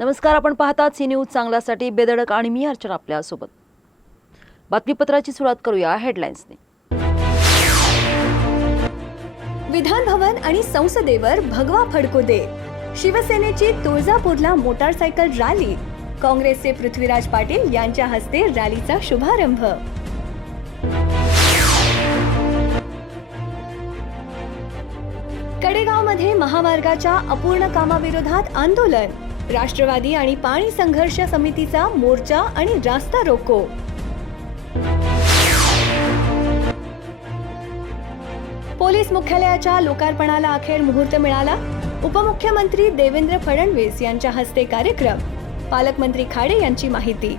नमस्कार आपण पाहतात सी न्यूज चांगल्यासाठी बेधडक आणि मी अर्चना आपल्यासोबत. बातमीपत्राची सुरुवात करूया हेडलाईन्सने. विधान भवन आणि संसदेवर भगवा फडको दे शिवसेनेची तुळजापूरला मोटारसायकल रॅली. काँग्रेसचे पृथ्वीराज पाटील यांच्या हस्ते रॅलीचा शुभारंभ. कडेगावमध्ये महामार्गाच्या अपूर्ण कामाविरोधात आंदोलन. राष्ट्रवादी आणि पाणी संघर्ष समितीचा मोर्चा आणि रास्ता रोको. पोलीस मुख्यालयाच्या लोकार्पणाला अखेर मुहूर्त मिळाला. उपमुख्यमंत्री देवेंद्र फडणवीस यांच्या हस्ते कार्यक्रम. पालकमंत्री खाडे यांची माहिती.